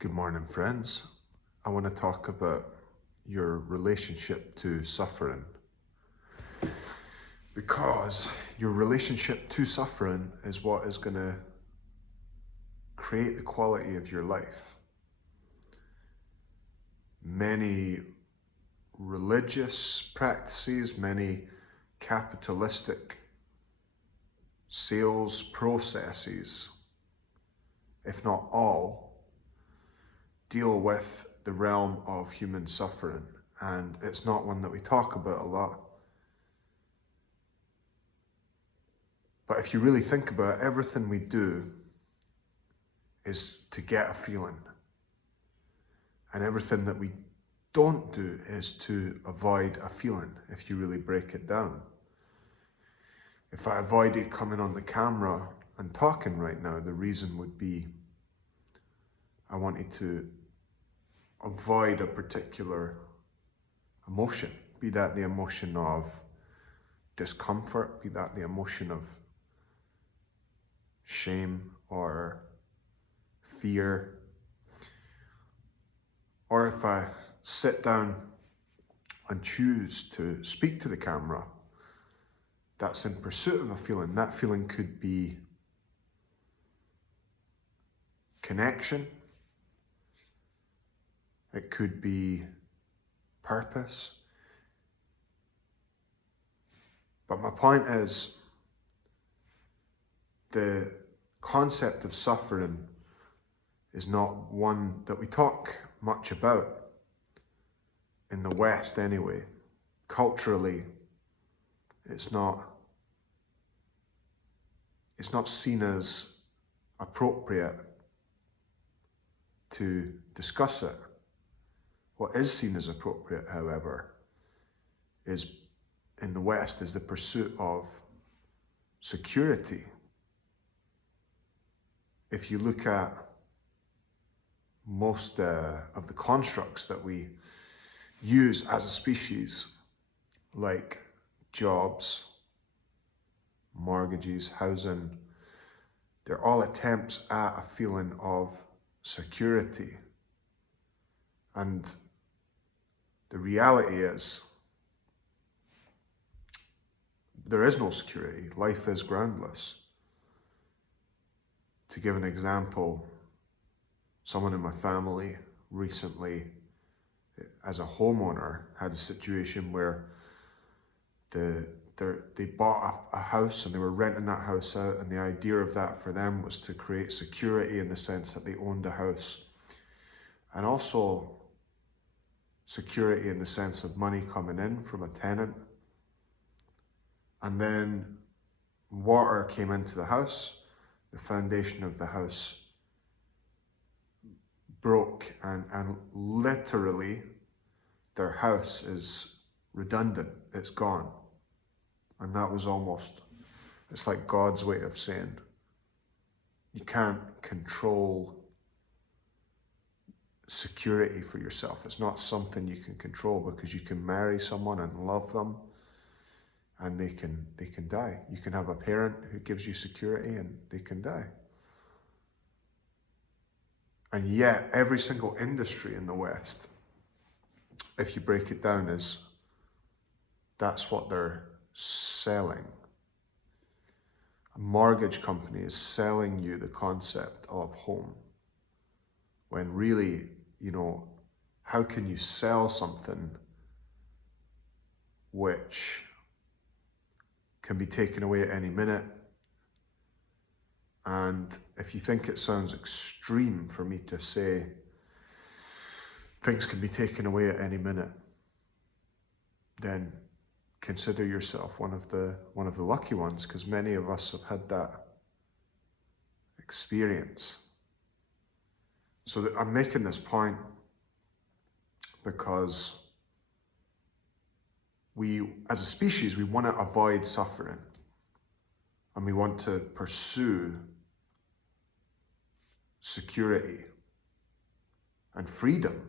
Good morning, friends. I want to talk about your relationship to suffering because your relationship to suffering is what is going to create the quality of your life. Many religious practices, many capitalistic sales processes, if not all, deal with the realm of human suffering, and it's not one that we talk about a lot. But if you really think about it, everything we do is to get a feeling, and everything that we don't do is to avoid a feeling, if you really break it down. If I avoided coming on the camera and talking right now, the reason would be I wanted to avoid a particular emotion, be that the emotion of discomfort, be that the emotion of shame or fear. Or if I sit down and choose to speak to the camera, that's in pursuit of a feeling. That feeling could be connection. It could be purpose. But my point is, the concept of suffering is not one that we talk much about in the West anyway. Culturally, it's not seen as appropriate to discuss it. What is seen as appropriate, however, is in the West is the pursuit of security. If you look at most of the constructs that we use as a species, like jobs, mortgages, housing, they're all attempts at a feeling of security. And the reality is, there is no security. Life is groundless. To give an example, someone in my family recently, as a homeowner, had a situation where they bought a house and they were renting that house out, and the idea of that for them was to create security in the sense that they owned a house, and also security in the sense of money coming in from a tenant. And then water came into the house, the foundation of the house broke, and literally their house is redundant, it's gone. And that was almost, it's like God's way of saying, you can't control security for yourself. It's not something you can control, because you can marry someone and love them, and they can die. You can have a parent who gives you security and they can die. And yet every single industry in the West, if you break it down, that's what they're selling. A mortgage company is selling you the concept of home, when really, how can you sell something which can be taken away at any minute? And if you think it sounds extreme for me to say things can be taken away at any minute, then consider yourself one of the lucky ones, because many of us have had that experience. So that I'm making this point because we, as a species, we want to avoid suffering, and we want to pursue security and freedom.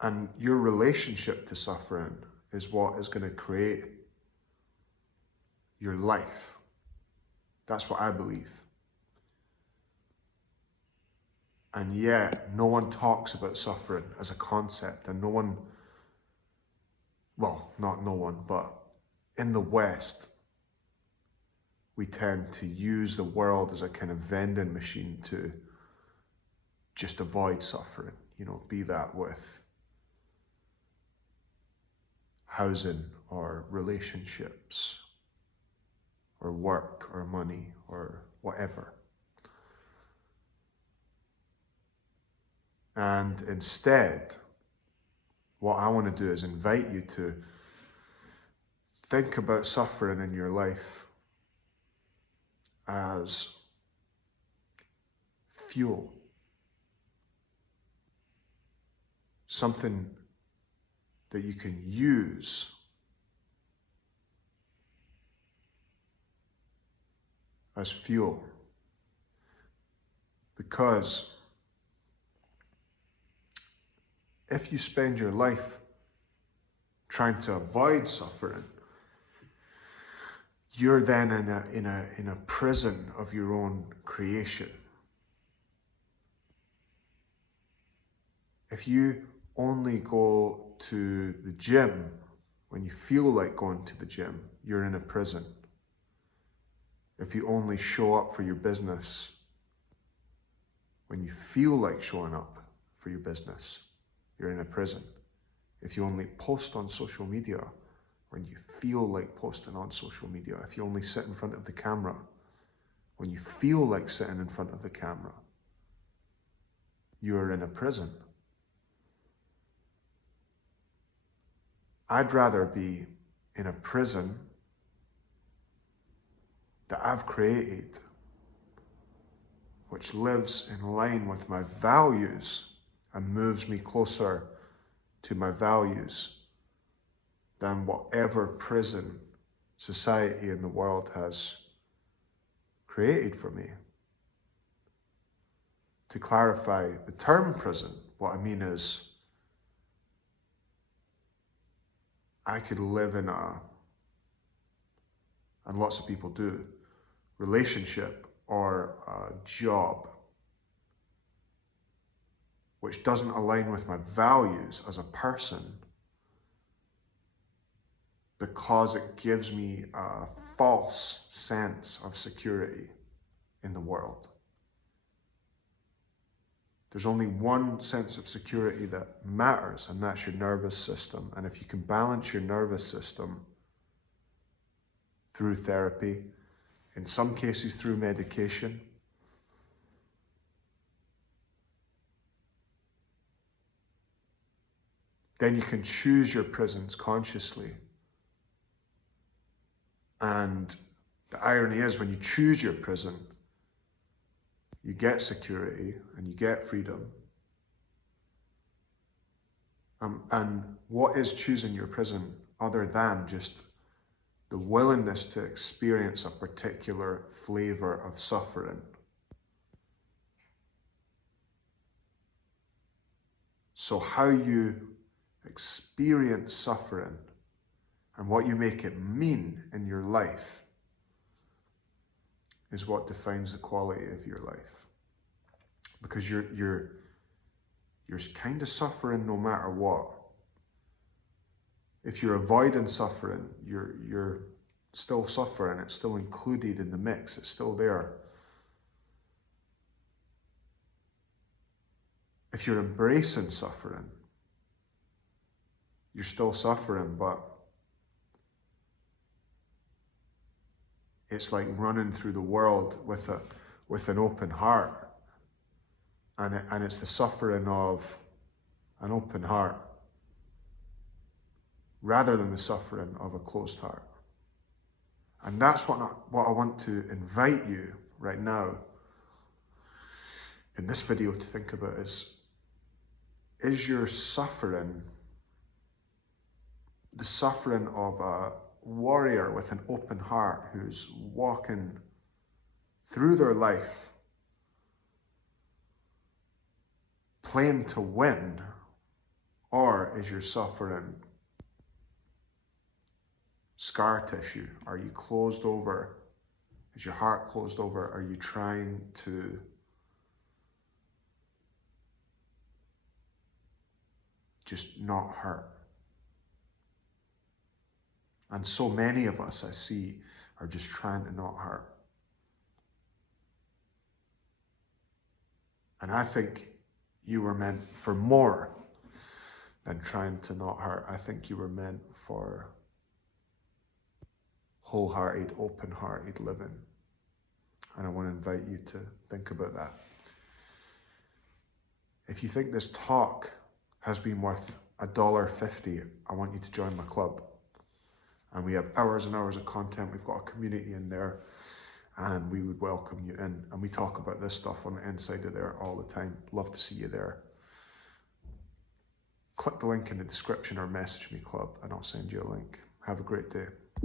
And your relationship to suffering is what is going to create your life. That's what I believe. And yet, no one talks about suffering as a concept, and no one, well, not no one, but in the West, we tend to use the world as a kind of vending machine to just avoid suffering, be that with housing or relationships or work or money or whatever. And instead, what I want to do is invite you to think about suffering in your life as fuel. Something that you can use as fuel. Because if you spend your life trying to avoid suffering, you're then in a prison of your own creation. If you only go to the gym when you feel like going to the gym, you're in a prison. If you only show up for your business when you feel like showing up for your business, you're in a prison. If you only post on social media when you feel like posting on social media, if you only sit in front of the camera when you feel like sitting in front of the camera, you're in a prison. I'd rather be in a prison that I've created, which lives in line with my values and moves me closer to my values, than whatever prison society in the world has created for me. To clarify the term prison, what I mean is I could live in and lots of people do, relationship or a job which doesn't align with my values as a person, because it gives me a false sense of security in the world. There's only one sense of security that matters, and that's your nervous system. And if you can balance your nervous system through therapy, in some cases through medication, then you can choose your prisons consciously. And the irony is, when you choose your prison, you get security and you get freedom. And what is choosing your prison other than just the willingness to experience a particular flavor of suffering? So how you experience suffering and what you make it mean in your life is what defines the quality of your life. Because you're kind of suffering no matter what. If you're avoiding suffering, you're still suffering. It's still included in the mix. It's still there. If you're embracing suffering, you're still suffering, but it's like running through the world with an open heart. And it's the suffering of an open heart rather than the suffering of a closed heart. And that's what I want to invite you right now in this video to think about is your suffering the suffering of a warrior with an open heart who's walking through their life playing to win, Or is your suffering scar tissue? Are you closed over? Is your heart closed over? Are you trying to just not hurt? And so many of us I see are just trying to not hurt. And I think you were meant for more than trying to not hurt. I think you were meant for wholehearted, open-hearted living. And I want to invite you to think about that. If you think this talk has been worth $1.50, I want you to join my club. And we have hours and hours of content. We've got a community in there, and we would welcome you in. And we talk about this stuff on the inside of there all the time. Love to see you there. Click the link in the description or message me, club, and I'll send you a link. Have a great day.